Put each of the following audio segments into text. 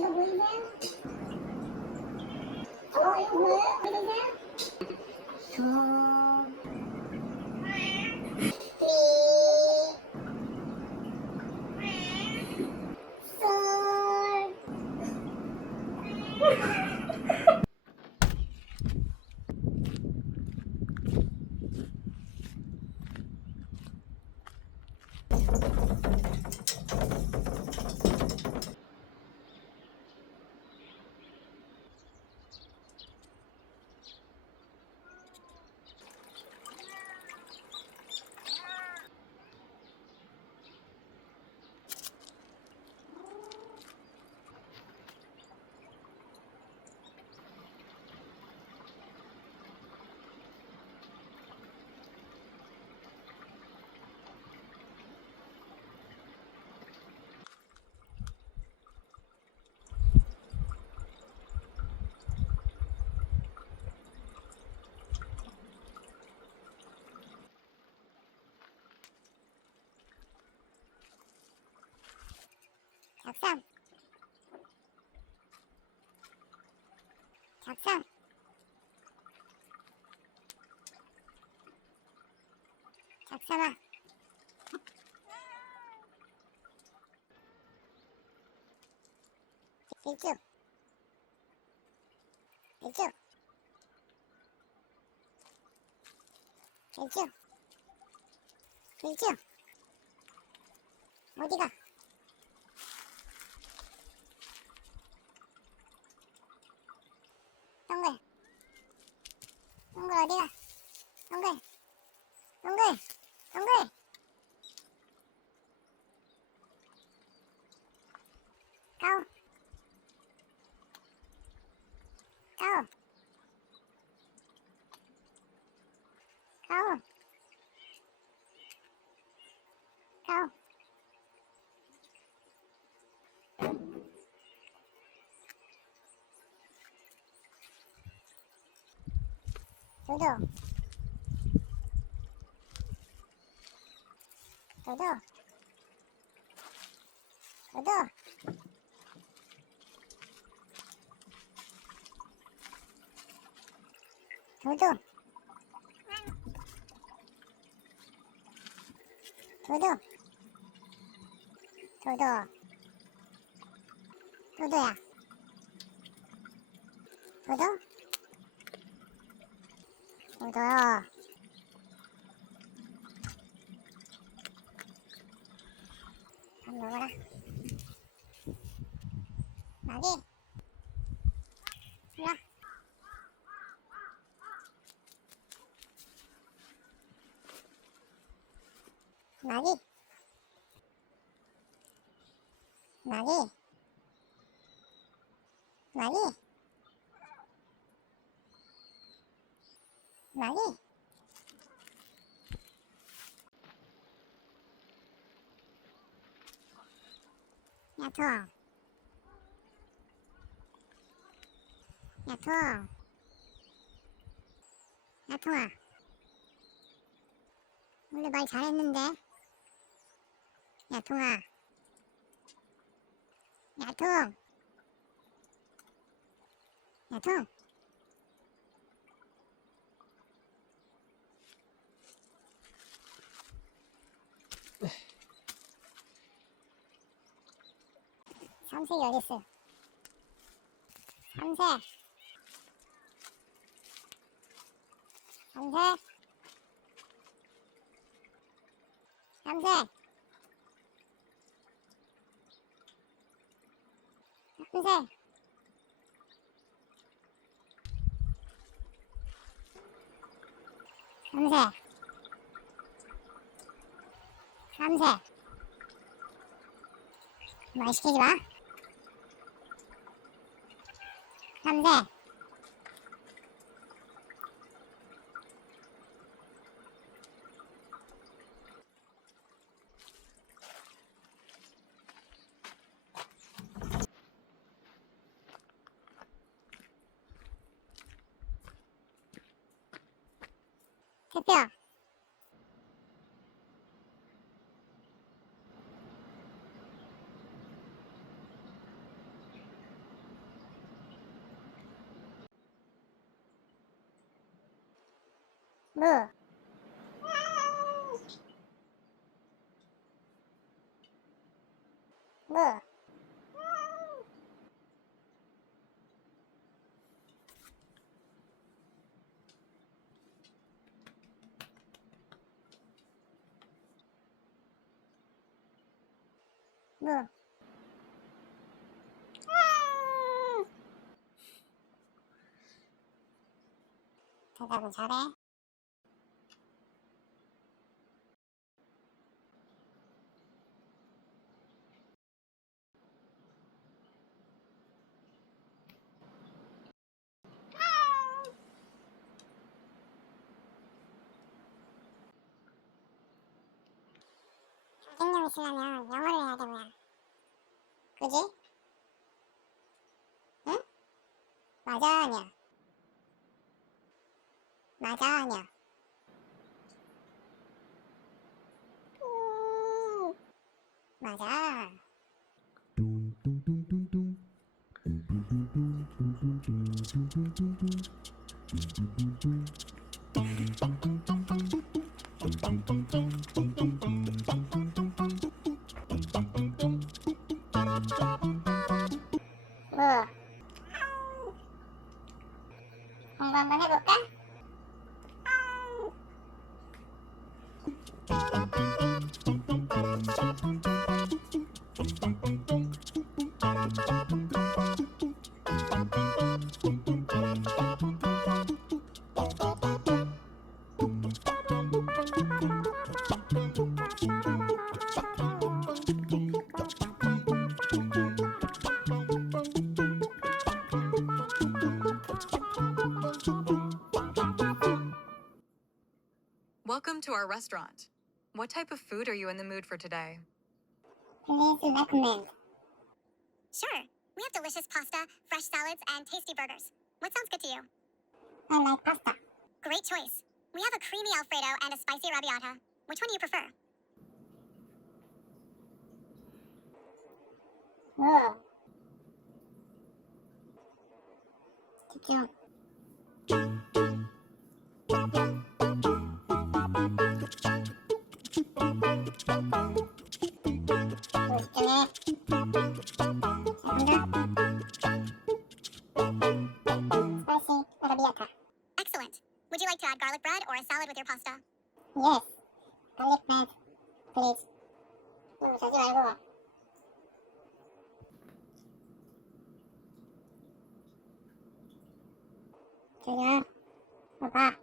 이거 보이세요? 이거 보이세요? 작삼 작삼아 일쭉 어디가? 동글 어디가? 동글 까오 도도 도도야 밥 먹어라. 나기 일로와. 나기 야통아 원래 말 잘했는데. 야통아 야통 삼색이 어딨어? 삼색 삼색 말 시키지 마. 삼색 대표 무. 무. 무. 대답은 잘해. 경쟁력이 있으려면 영어를 해야 되고요. 그지? 응? 맞아, 아니야. 맞아, 아니야. 맞아. 뭐? 공부 한번 해볼까? Welcome to our restaurant. What type of food are you in the mood for today? Please recommend. Sure. We have delicious pasta, fresh salads, and tasty burgers. What sounds good to you? I like pasta. Great choice. We have a creamy Alfredo and a spicy arrabbiata. Which one do you prefer? 뭐? 집중. 집중해. 자, 간다. 스파이시 아라비아타. Excellent. Would you like to add garlic bread or a salad with your pasta? Yes. Garlic bread, please. 너무 자지 말고. 저기야. 봐봐.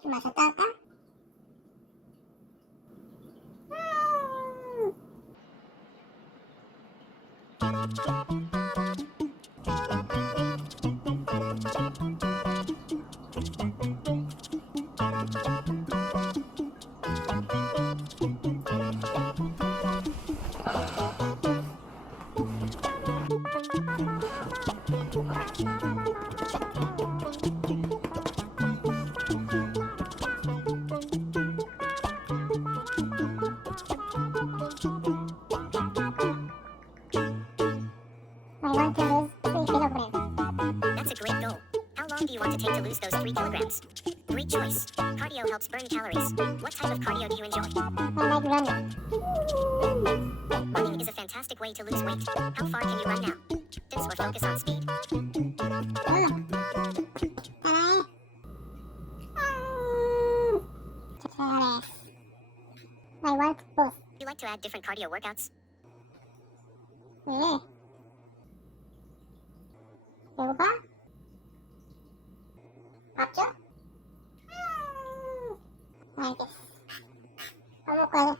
좀 마셨다 할까? I want to lose 3 kilograms. That's a great goal. How long do you want to take to lose those 3 kilograms? Great choice. Cardio helps burn calories. What type of cardio do you enjoy? I like running. Running is a fantastic way to lose weight. How far can you run now? Distance or focus on speed? 사랑해. 잘해. I want both. You like to add different cardio workouts? 왜? 배고파? 밥 줘? 알겠어. 밥 먹고 가자.